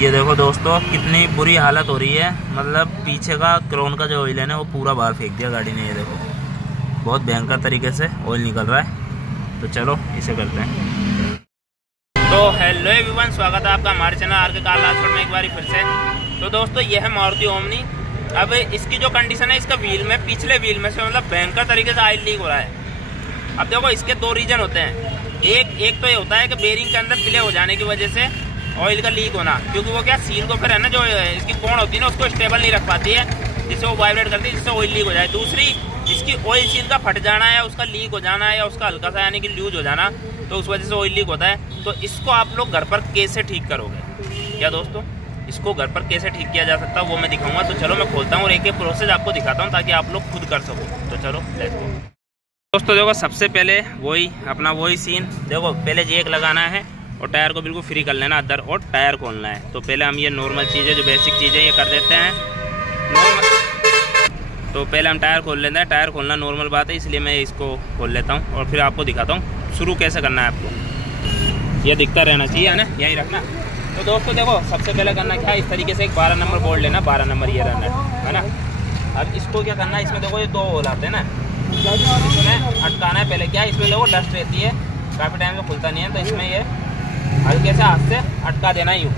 ये देखो दोस्तों कितनी बुरी हालत हो रही है, मतलब पीछे का क्रोन का जो ऑयल है ना वो पूरा बाहर फेंक दिया गाड़ी ने। ये देखो बहुत भयंकर तरीके से ऑयल निकल रहा है। तो चलो इसे करते हैं। तो हेलो एवरीवन, स्वागत है आपका हमारे चैनल आर के कार लाजपत में एक बार फिर से। तो दोस्तों यह है मारुति ओमनी। अब इसकी जो कंडीशन है, इसका व्हील में पिछले व्हील में से मतलब भयंकर तरीके से ऑयल लीक हो रहा है। अब देखो इसके दो रीजन होते हैं। एक तो ये होता है कि बेरिंग के अंदर प्ले हो जाने की वजह से ऑयल का लीक होना, क्योंकि वो क्या सील को फिर है ना जो इसकी कोण होती है ना उसको स्टेबल नहीं रख पाती है, जिससे वो वाइब्रेट करती है, जिससे ऑयल लीक हो जाए। दूसरी इसकी ऑयल सील का फट जाना है, उसका लीक हो जाना है, या उसका हल्का सा यानी कि लूज हो जाना, तो उस वजह से ऑयल लीक होता है। तो इसको आप लोग घर पर कैसे ठीक करोगे क्या दोस्तों? इसको घर पर कैसे ठीक किया जा सकता है वो मैं दिखाऊंगा। तो चलो मैं खोलता हूँ और एक एक प्रोसेस आपको दिखाता हूँ ताकि आप लोग खुद कर सको। तो चलो लेट्स गो। दोस्तों देखो सबसे पहले वही सीन देखो, पहले जेक लगाना है और टायर को बिल्कुल फ्री कर लेना अंदर और टायर खोलना है। तो पहले हम ये नॉर्मल चीज़ें जो बेसिक चीज़ें ये कर देते हैं नॉर्मल। तो पहले हम टायर खोल लेते हैं। टायर खोलना नॉर्मल बात है, इसलिए मैं इसको खोल लेता हूँ और फिर आपको दिखाता हूँ शुरू कैसे करना है आपको। ये दिखता रहना चाहिए है ना, यहीं रखना। तो दोस्तों देखो सबसे पहले करना क्या है, इस तरीके से एक 12 नंबर बोल्ट लेना, 12 नंबर ये रहना है ना। अब इसको क्या करना है, इसमें देखो ये दो होल आते हैं ना, इसमें अटकाना है। पहले क्या इसमें देखो डस्ट रहती है, काफ़ी टाइम से खुलता नहीं है, तो इसमें ये हल्के से हाथ से अटका देना है यूँ।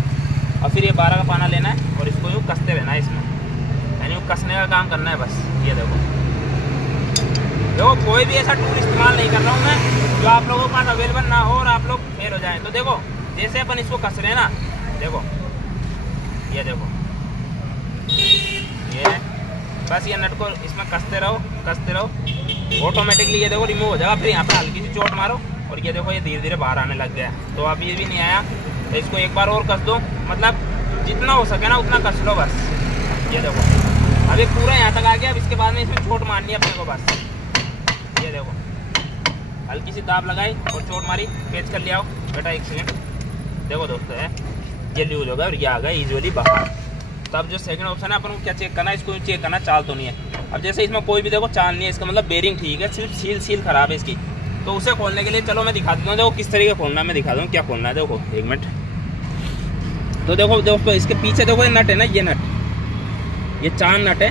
और फिर ये 12 का पाना लेना है और इसको यूँ कसते रहना है इसमें, यानी यूँ कसने का काम करना है बस। ये देखो कोई भी ऐसा टूल इस्तेमाल नहीं कर रहा हूँ मैं जो आप लोगों के पास अवेलेबल ना हो और आप लोग फेल हो जाएं। तो देखो जैसे अपन इसको कस रहे हैं ना, देखो ये देखो ये बस ये नट को इसमें कसते रहो ऑटोमेटिकली ये देखो रिमूव हो जाएगा। फिर यहाँ पे हल्की सी चोट मारो और ये देखो ये धीरे धीरे बाहर आने लग गया। तो अब ये भी नहीं आया तो इसको एक बार और कस दो, मतलब जितना हो सके ना उतना कस लो बस। ये देखो अब ये पूरा यहाँ तक आ गया। अब इसके बाद में इसमें चोट मारनी है अपने को बस। ये देखो हल्की सी दाब लगाई और चोट मारी, पेच कर लिया बेटा। एक सेकेंड देखो दोस्तों है ये लूज होगा और ये आ गया ईजिली बाहर। तो अब जो सेकंड ऑप्शन है अपन को क्या चेक करना है, इसको चेक करना चाल तो नहीं है। अब जैसे इसमें कोई भी देखो चाल नहीं है, इसका मतलब बेरिंग ठीक है, सिर्फ सील खराब है इसकी। तो उसे खोलने के लिए चलो मैं दिखा देता हूँ। देखो किस तरीके खोलना है, मैं दिखा दूँ क्या खोलना है। देखो एक मिनट। तो देखो दोस्तों इसके पीछे देखो ये नट है ना, ये नट, ये 4 नट है,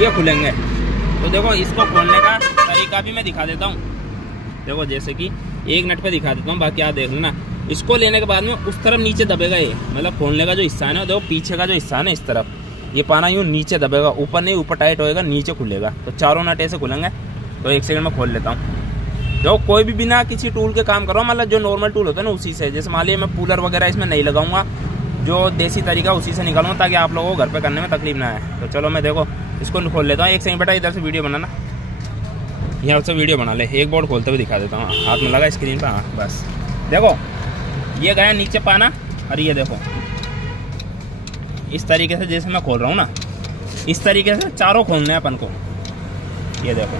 ये खुलेंगे। तो देखो इसको खोलने का तरीका भी मैं दिखा देता हूँ। देखो जैसे कि एक नट पे दिखा देता हूँ, बाकी आप देख लेना। इसको लेने के बाद में उस तरफ नीचे दबेगा ये, मतलब खोलने का जो हिस्सा है ना, देखो पीछे का जो हिस्सा है ना इस तरफ, ये पाना यूँ नीचे दबेगा, ऊपर नहीं, ऊपर टाइट होएगा, नीचे खुलेगा। तो चारों नट ऐसे खुलेंगे। तो एक सेकंड में खोल लेता हूँ। देखो कोई भी बिना किसी टूल के काम करो, मतलब जो नॉर्मल टूल होता है ना उसी से। जैसे मान लीजिए मैं पूलर वगैरह इसमें नहीं लगाऊंगा, जो देसी तरीका उसी से निकालूंगा ताकि आप लोगों को घर पे करने में तकलीफ ना आए। तो चलो मैं देखो इसको खोल लेता हूँ। एक सेकंड बेटा इधर से वीडियो बनाना, यहाँ से वीडियो बना ले। एक बोर्ड खोलते हुए दिखा देता हूँ, हाथ में लगा स्क्रीन पर। हाँ बस देखो ये गया नीचे पाना। और ये देखो इस तरीके से जैसे मैं खोल रहा हूँ ना, इस तरीके से चारों खोलने हैं अपन को। ये देखो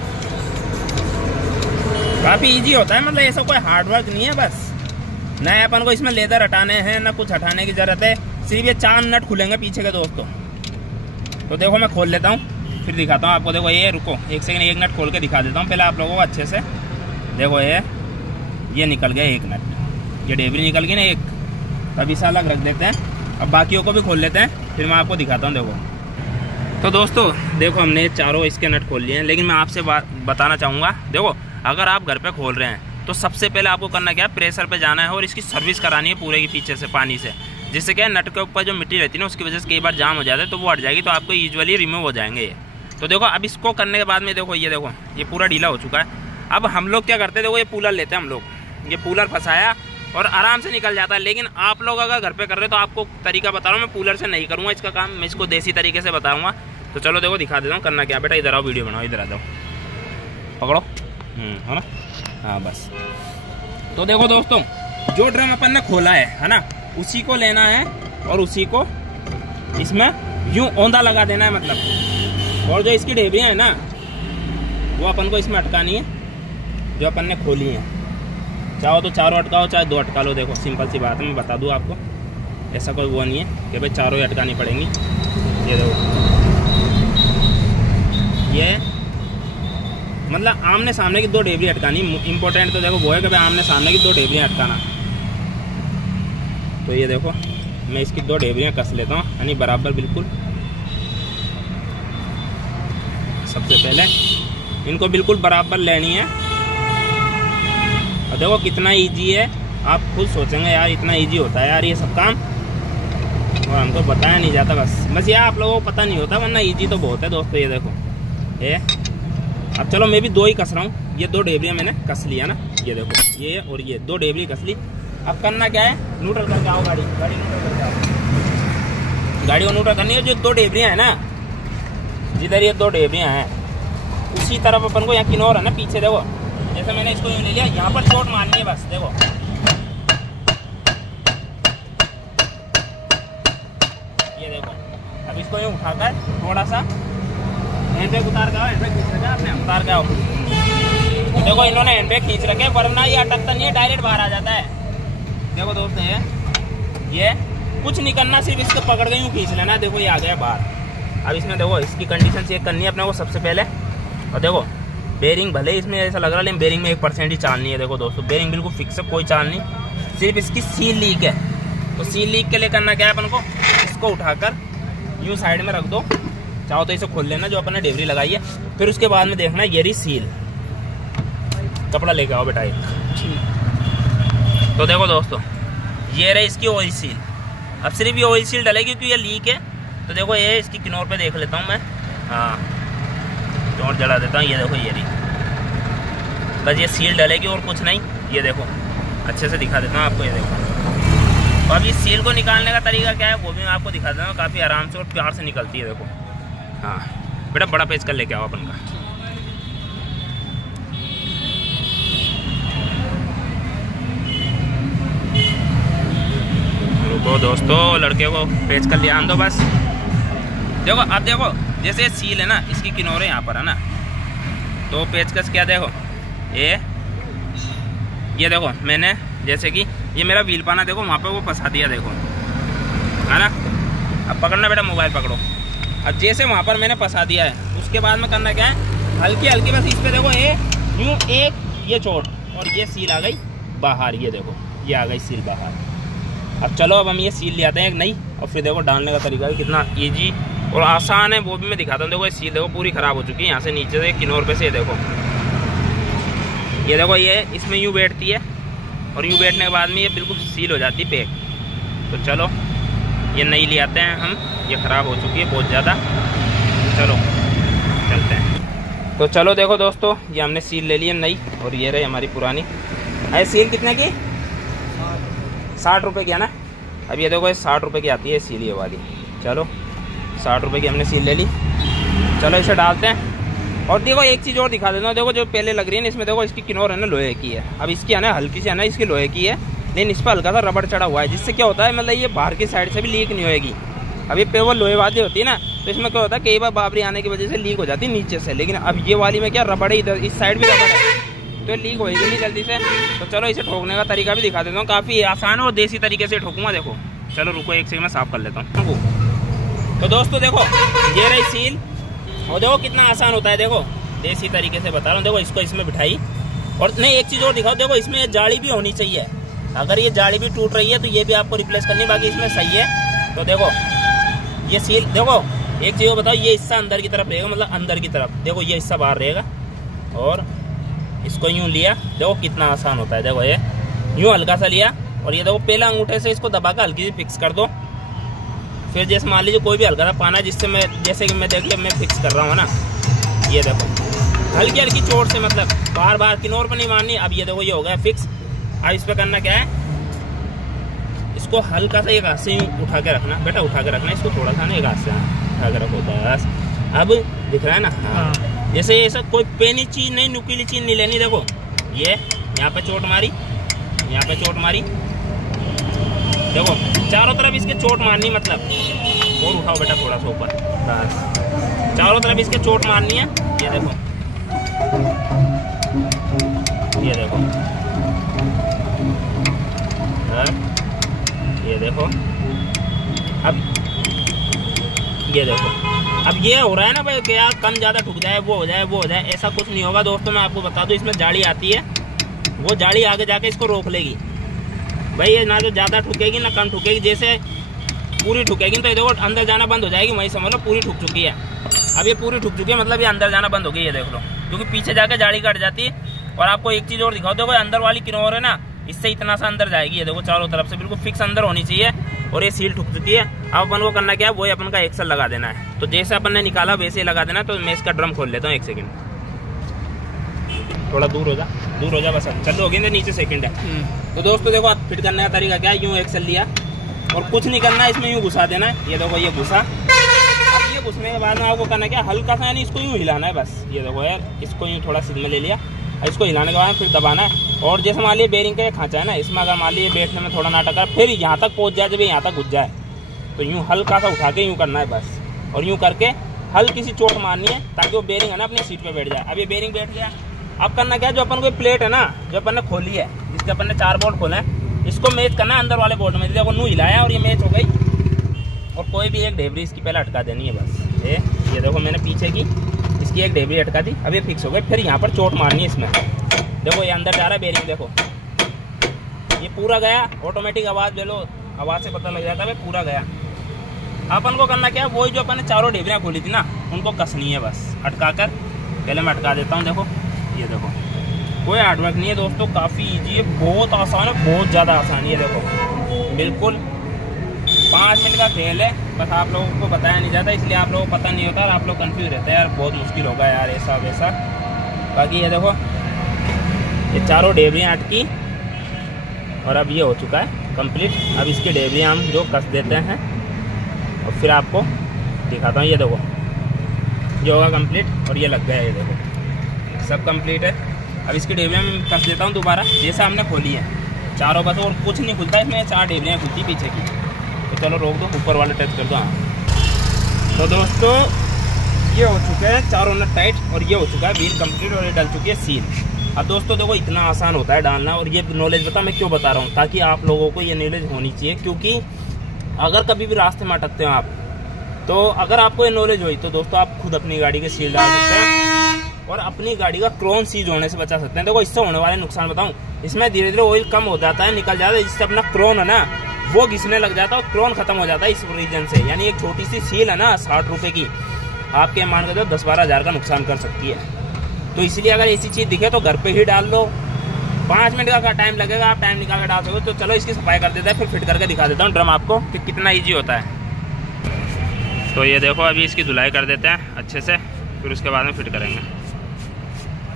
काफ़ी इजी होता है, मतलब ऐसा कोई हार्ड वर्क नहीं है। बस ना अपन को इसमें लेदर हटाने हैं ना कुछ हटाने की जरूरत है, सिर्फ ये 4 नट खुलेंगे पीछे के दोस्तों। तो देखो मैं खोल लेता हूँ फिर दिखाता हूँ आपको। देखो ये रुको एक सेकंड, एक नट खोल के दिखा देता हूँ पहले आप लोगों को अच्छे से। देखो ये निकल गया एक नट, ये डेबरी निकल गई ना एक। अब इसे अलग रख देते हैं, अब बाकियों को भी खोल लेते हैं, फिर मैं आपको दिखाता हूँ। देखो तो दोस्तों देखो हमने चारों इसके नट खोल लिए हैं, लेकिन मैं आपसे बताना चाहूँगा। देखो अगर आप घर पे खोल रहे हैं तो सबसे पहले आपको करना क्या है, प्रेशर पे जाना है और इसकी सर्विस करानी है पूरे की पीछे से पानी से, जिससे क्या है नट के ऊपर जो मिट्टी रहती है ना उसकी वजह से कई बार जाम हो जाता है, तो वो हट जाएगी, तो आपको यूजुअली रिमूव हो जाएंगे ये। तो देखो अब इसको करने के बाद में देखो ये पूरा ढीला हो चुका है। अब हम लोग क्या करते हैं, देखो ये पूलर लेते हैं हम लोग, ये पूलर फंसाया और आराम से निकल जाता है। लेकिन आप लोग अगर घर पे कर रहे हो तो आपको तरीका बता रहा हूँ, मैं पूलर से नहीं करूँगा इसका काम, मैं इसको देसी तरीके से बताऊँगा। तो चलो देखो दिखा देता हूँ करना क्या। बेटा इधर आओ, वीडियो बनाओ, इधर आ जाओ, पकड़ो है ना। हाँ बस। तो देखो दोस्तों जो ड्रम अपन ने खोला है ना, उसी को लेना है और उसी को इसमें यूं औंधा लगा देना है मतलब। और जो इसकी ढेबरियाँ है ना वो अपन को इसमें अटकानी है, जो अपन ने खोली है। चाहो तो चारों अटकाओ, चाहे 2 अटका लो। देखो सिंपल सी बात है, मैं बता दूँ आपको, ऐसा कोई वो नहीं है कि भाई चारों ही अटकानी पड़ेंगी। ये देखो ये मतलब आमने सामने की 2 ढेबरी अटकानी। इंपॉर्टेंट तो देखो वो है कि भाई आमने सामने की 2 ढेबरियाँ अटकाना। तो ये देखो मैं इसकी 2 ढेबरियाँ कस लेता हूँ, यानी बराबर बिल्कुल। सबसे पहले इनको बिल्कुल बराबर लेनी है। और देखो कितना इजी है, आप खुद सोचेंगे यार इतना इजी होता है यार ये सब काम, और हमको बताया नहीं जाता। बस ये आप लोगों को पता नहीं होता, वरना इजी तो बहुत है दोस्तों। ये देखो ये, अब चलो मैं भी 2 ही कस रहा हूँ। ये 2 ढेबरियाँ मैंने कस लिया ना, ये देखो ये और ये 2 ढेबरी कस ली। अब करना क्या है, न्यूट्रल करके आओ गाड़ी न्यूट्रल करके आओ, गाड़ी को न्यूट्रल करनी है। जो 2 ढेबरियाँ है ना, जिधर ये 2 ढेबरियाँ हैं उसी तरफ अपन को, यहाँ किनोर है ना पीछे, देखो जैसे मैंने इसको यूँ ले लिया, यहाँ पर चोट मारनी है बस। देखो ये देखो, अब इसको यूँ उठाकर थोड़ा सा हैंड ब्रेक उतार के आओ, हैंड ब्रेक खींच रखा आपने, उतार के आओ। देखो इन्होंने हैंड ब्रेक खींच रखे, वरना ये अटकता नहीं है, डायरेक्ट बाहर आ जाता है। देखो दोस्तों ये कुछ नहीं करना, सिर्फ इसको पकड़ के यूँ खींच लेना। देखो ये आ गया बाहर। अब इसमें देखो इसकी कंडीशन चेक करनी है अपने को सबसे पहले। और देखो बेरिंग भले इसमें ऐसा लग रहा है, लेकिन बेरिंग में 1% ही चाल नहीं है। देखो दोस्तों बेरिंग बिल्कुल फिक्स है, कोई चाल नहीं, सिर्फ इसकी सील लीक है। तो सील लीक के लिए करना क्या है अपन को, इसको उठाकर यूँ साइड में रख दो, चाहो तो इसे खोल लेना जो अपन ने ढेबरी लगाई है। फिर उसके बाद में देखना ये रही सील, कपड़ा लेके आओ बेटा। तो देखो दोस्तों ये रही इसकी ऑयल सील। अब सिर्फ ये ऑयल सील डलेगी क्योंकि ये लीक है। तो देखो ये इसकी किनोर पे देख लेता हूँ मैं, हाँ और जला देता हूँ। ये देखो ये रही, बस ये सील डलेगी और कुछ नहीं। ये देखो अच्छे से दिखा देता हूँ आपको, ये देखो। और अब इस सील को निकालने का तरीका क्या है वो भी मैं आपको दिखा देता हूँ, काफ़ी आराम से और प्यार से निकलती है। देखो हाँ बेटा, बड़ा पेच कर लेके आओ अपन का। रुको दोस्तों, लड़के को पेच कर लिया, आन दो बस। देखो अब देखो जैसे ये सील है ना, इसकी किनारे यहाँ पर है ना, तो पेचकस क्या देखो ये देखो मैंने जैसे कि ये मेरा व्हील पाना देखो वहाँ पे वो फंसा दिया, देखो है ना। अब पकड़ना बेटा, मोबाइल पकड़ो। अब जैसे वहाँ पर मैंने फंसा दिया है, उसके बाद में करना क्या है, हल्की हल्की बस इस पर देखो यूँ एक ये चोट, और ये सील आ गई बाहर। ये देखो ये आ गई सील बाहर। अब चलो अब हम ये सील ले आते हैं एक नई, और फिर देखो डालने का तरीका भी कितना ईजी और आसान है वो भी मैं दिखाता हूँ। देखो ये सील देखो पूरी ख़राब हो चुकी है, यहाँ से नीचे से किनोर पे से देखो, ये देखो ये इसमें यूँ बैठती है, और यूँ बैठने के बाद में ये बिल्कुल सील हो जाती है पैक। तो चलो ये नई ले आते हैं हम, ये ख़राब हो चुकी है बहुत ज़्यादा। चलो चलते हैं। तो चलो देखो दोस्तों, ये हमने सील ले ली है नई, और ये रही हमारी पुरानी। अरे सील कितने की, 60 रुपये की है ना। अब ये देखो ये 60 रुपये की आती है सील ये वाली। चलो 60 रुपये की हमने सील ले ली, चलो इसे डालते हैं। और देखो एक चीज़ और दिखा देता हूँ, देखो जो पहले लग रही है ना इसमें, देखो इसकी किनोर है ना लोहे की है। अब इसकी है ना हल्की सी है ना, इसकी लोहे की है, लेकिन इस पर हल्का सा रबड़ चढ़ा हुआ है, जिससे क्या होता है मतलब ये बाहर की साइड से भी लीक नहीं होएगी। अब ये पेवर लोहे वाली होती है ना, तो इसमें क्या होता है कई बार बाबरी आने की वजह से लीक हो जाती है नीचे से, लेकिन अब ये वाली में क्या रबड़ है, इधर इस साइड भी रबड़ है, तो लीक होएगी नहीं जल्दी से। तो चलो इसे ठोकने का तरीका भी दिखा देता हूँ, काफ़ी आसान और देसी तरीके से ठोकूंगा। देखो चलो रुको एक सेकंड में साफ कर लेता हूँ। तो दोस्तों देखो ये रही सील, और देखो कितना आसान होता है, देखो देसी तरीके से बता रहा हूँ। देखो इसको इसमें बिठाई, और नहीं एक चीज़ और दिखाओ, देखो इसमें जाली भी होनी चाहिए। अगर ये जाली भी टूट रही है तो ये भी आपको रिप्लेस करनी, बाकी इसमें सही है। तो देखो ये सील, देखो एक चीज़ बताओ, ये हिस्सा अंदर की तरफ रहेगा, मतलब अंदर की तरफ, देखो ये हिस्सा बाहर रहेगा। और इसको यूँ लिया, देखो कितना आसान होता है। देखो ये यूँ हल्का सा लिया, और ये देखो पहले अंगूठे से इसको दबा कर हल्की सी फिक्स कर दो। फिर जैसे मान लीजिए कोई भी हल्का सा पाना, जिससे मैं जैसे कि मैं देख लिया मैं फिक्स कर रहा हूँ ना, ये देखो हल्की हल्की चोट से, मतलब बार बार किनोर पर नहीं मारनी। अब ये देखो ये हो गया फिक्स। अब इस पर करना क्या है, इसको हल्का सा एक हाथ से उठा के रखना बेटा, उठा के रखना इसको थोड़ा सा ना, एक हाथ से उठा के रखो बस। अब दिख रहा है ना, हाँ जैसे ये सब कोई पेनी चीज नहीं, नुकीली चीज नहीं लेनी। देखो ये यहाँ पे चोट मारी, यहाँ पे चोट मारी, देखो चारों तरफ इसके चोट मारनी, मतलब और उठाओ बेटा थोड़ा सा ऊपर, बस चारों तरफ इसके चोट मारनी है। ये देखो ये देखो ये देखो, अब ये देखो, अब ये हो रहा है ना भाई क्या कम ज़्यादा ठुक जाए, वो हो जाए वो हो जाए, ऐसा कुछ नहीं होगा दोस्तों। मैं आपको बता दूं, इसमें जाली आती है, वो जाली आगे जाके इसको रोक लेगी भाई, ये ना तो ज़्यादा ठुकेगी ना कम ठुकेगी। जैसे पूरी ठुकेगी तो ये देखो अंदर जाना बंद हो जाएगी, वहीं समझ लो पूरी ठुक चुकी है। अब ये पूरी ठुक चुकी है मतलब ये अंदर जाना बंद हो गई, ये देख लो, क्योंकि पीछे जाके जाली कट जाती है। और आपको एक चीज और दिखाओ, देखो अंदर वाली किनोर है ना, इससे इतना सा अंदर जाएगी, ये देखो चारों तरफ से बिल्कुल फिक्स अंदर होनी चाहिए। और ये सील ठुक चुकी है। अब अपन को करना क्या है, वो अपन का एक्सल लगा देना है। तो जैसे अपन ने निकाला वैसे ही लगा देना। तो मैं इसका ड्रम खोल लेता हूँ, 1 सेकंड, थोड़ा दूर हो जा बस, चलो हो गए नीचे सेकंड है। तो दोस्तों देखो आप फिट करने का तरीका क्या है, यूं एक्सल लिया और कुछ नहीं करना है, इसमें यूं घुसा देना है। ये देखो ये घुसा, अब ये घुसने के बाद में आपको करना क्या, हल्का सा यानी इसको यूं हिलाना है बस। ये देखो यार, इसको यूं थोड़ा सिग्नल ले लिया, इसको हिलाने के बाद फिर दबाना है। और जैसे मान लीजिए बेरिंग का खांचा है ना, इसमें अगर मान लीजिए बैठने में थोड़ा नाटक है, फिर यहाँ तक पहुँच जाए, जब यहाँ तक घुस जाए तो यूं हल्का सा उठा के यूं करना है बस। और यूं करके हल्की सी चोट मारनी है ताकि वो बेरिंग है ना अपनी सीट पे बैठ जाए। अब ये बेरिंग बैठ गया। अब करना क्या है, जो अपन को प्लेट है ना, जो अपन ने खोली है, जिसके अपन ने 4 बोल्ट खोले हैं, इसको मैच करना है अंदर वाले बोल्ट में। देखो नू हिलाया और ये मैच हो गई। और कोई भी एक ढेबरी इसकी पहले अटका देनी है बस। ये देखो मैंने पीछे की इसकी एक ढेबरी अटका दी, अब ये फिक्स हो गई। फिर यहाँ पर चोट मारनी है इसमें। देखो ये अंदर जा रहा है बेरिंग, देखो ये पूरा गया। ऑटोमेटिक आवाज़ ले लो, आवाज़ से पता लग जाता है पूरा गया। अपन को करना क्या है, वही जो अपन ने 4 ढेबरियाँ खोली थी ना, उनको कसनी है बस अटका कर। पहले मैं अटका देता हूँ, देखो ये देखो, कोई हार्डवर्क नहीं है दोस्तों, काफ़ी ईजी है, बहुत आसान है, बहुत ज़्यादा आसान है। देखो बिल्कुल 5 मिनट का खेल है, बस आप लोगों को बताया नहीं जाता, इसलिए आप लोगों को पता नहीं होता और आप लोग कंफ्यूज रहते हैं यार, बहुत मुश्किल होगा यार ऐसा वैसा। बाकी ये देखो ये 4 ढेबरियाँ अटकी और अब ये हो चुका है कंप्लीट। अब इसकी ढेबरियाँ हम जो कस देते हैं और फिर आपको दिखाता हूँ। ये देखो ये होगा कंप्लीट और ये लग गया, ये देखो सब कंप्लीट है। अब इसकी ढेबरियाँ मैं कस देता हूँ दोबारा, जैसा हमने खोली है चारों बस, और कुछ नहीं खुलता इसमें, 4 ढेबरियाँ खुलती पीछे की। तो चलो रोक दो, ऊपर वाले टच कर दो। हाँ तो दोस्तों ये हो चुके हैं 4 नट टाइट और ये हो चुका है व्हील कंप्लीट और ये डल चुकी है सील। अब दोस्तों देखो इतना आसान होता है डालना, और ये नॉलेज बता मैं क्यों बता रहा हूँ, ताकि आप लोगों को ये नॉलेज होनी चाहिए। क्योंकि अगर कभी भी रास्ते में अटकते हो आप, तो अगर आपको ये नॉलेज हुई तो दोस्तों आप खुद अपनी गाड़ी के सील डाल सकते हैं और अपनी गाड़ी का क्रोन सीज होने से बचा सकते हैं। देखो इससे होने वाले नुकसान बताऊं, इसमें धीरे धीरे ऑयल कम हो जाता है, निकल जाता है, जिससे अपना क्रोन है ना वो घिसने लग जाता है और क्रोन खत्म हो जाता है इस रीजन से। यानी एक छोटी सी सील है ना 60 रुपए की, आपके मान कर 10-12 हज़ार का नुकसान कर सकती है। तो इसलिए अगर ऐसी चीज़ दिखे तो घर पे ही डाल दो, 5 मिनट का टाइम लगेगा, आप टाइम निकाल कर डाल सकते हो। तो चलो इसकी सफाई कर देते हैं, फिर फिट करके दिखा देता हूँ ड्रम आपको कि कितना ईजी होता है। तो ये देखो अभी इसकी धुलाई कर देते हैं अच्छे से, फिर उसके बाद में फिट करेंगे।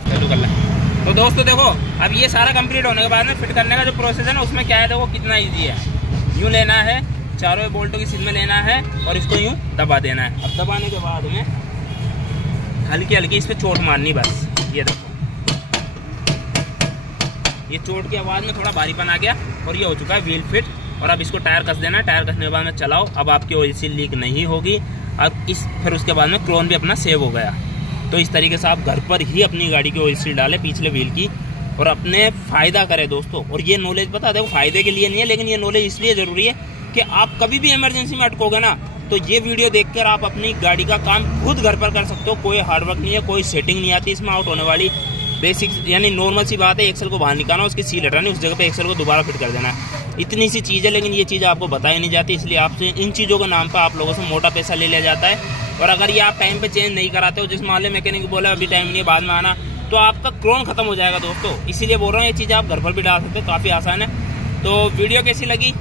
चलो कर लें। तो दोस्तों देखो अब ये सारा कंप्लीट होने के बाद में फिट करने का जो प्रोसेस है ना, उसमें क्या है देखो कितना ईजी है। यूँ लेना है, चारों बोल्टों की सील में लेना है और इसको यूँ दबा देना है। अब दबाने के बाद में हल्की हल्की इस पर चोट मारनी बस। ये देखो ये चोट की आवाज़ में थोड़ा भारीपन आ गया और ये हो चुका है व्हील फिट। और अब इसको टायर कस देना है, टायर कसने के बाद में चलाओ। अब आपकी ऑयल सील लीक नहीं होगी। अब फिर उसके बाद में क्रोन भी अपना सेव हो गया। तो इस तरीके से आप घर पर ही अपनी गाड़ी की ऑयल सील डालें पिछले व्हील की और अपने फ़ायदा करें दोस्तों। और ये नॉलेज बता देखो फ़ायदे के लिए नहीं है, लेकिन ये नॉलेज इसलिए ज़रूरी है कि आप कभी भी इमरजेंसी में अटकोगे ना, तो ये वीडियो देखकर आप अपनी गाड़ी का काम खुद घर पर कर सकते हो। कोई हार्डवर्क नहीं है, कोई सेटिंग नहीं आती इसमें आउट होने वाली। बेसिक यानी नॉर्मल सी बात है, एक्सल को बाहर निकालना, उसकी सील हटानी, उस जगह पे एक्सल को दोबारा फिट कर देना है। इतनी सी चीज़ है, लेकिन ये चीज़ आपको बताई नहीं जाती, इसलिए आपसे इन चीज़ों के नाम पर आप लोगों से मोटा पैसा ले लिया जाता है। और अगर ये आप टाइम पे चेंज नहीं कराते हो, जिस मामले मैकेनिक बोला अभी टाइम नहीं है बाद में आना, तो आपका क्रोन खत्म हो जाएगा दोस्तों। इसीलिए बोल रहा हूँ ये चीज़ आप घर पर भी डाल सकते हो, काफ़ी आसान है। तो वीडियो कैसी लगी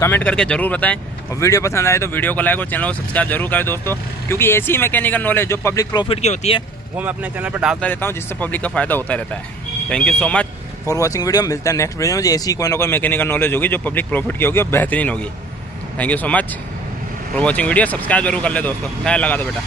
कमेंट करके जरूर बताएं, और वीडियो पसंद आए तो वीडियो को लाइक और चैनल को सब्सक्राइब जरूर करें दोस्तों। क्योंकि ऐसी मैकेनिकल नॉलेज जो पब्लिक प्रॉफिट की होती है वो मैं अपने चैनल पर डालता रहता हूँ, जिससे पब्लिक का फायदा होता रहता है। Thank you so much for watching video. मिलता है नेक्स्ट वीडियो में, ऐसी कोई ना कोई मैकेनिकल नॉलेज होगी जो पब्लिक प्रॉफिट की होगी और बेहतरीन होगी। Thank you so much for watching video. Subscribe जरूर कर ले दोस्तों, ख्याल लगा दो बेटा।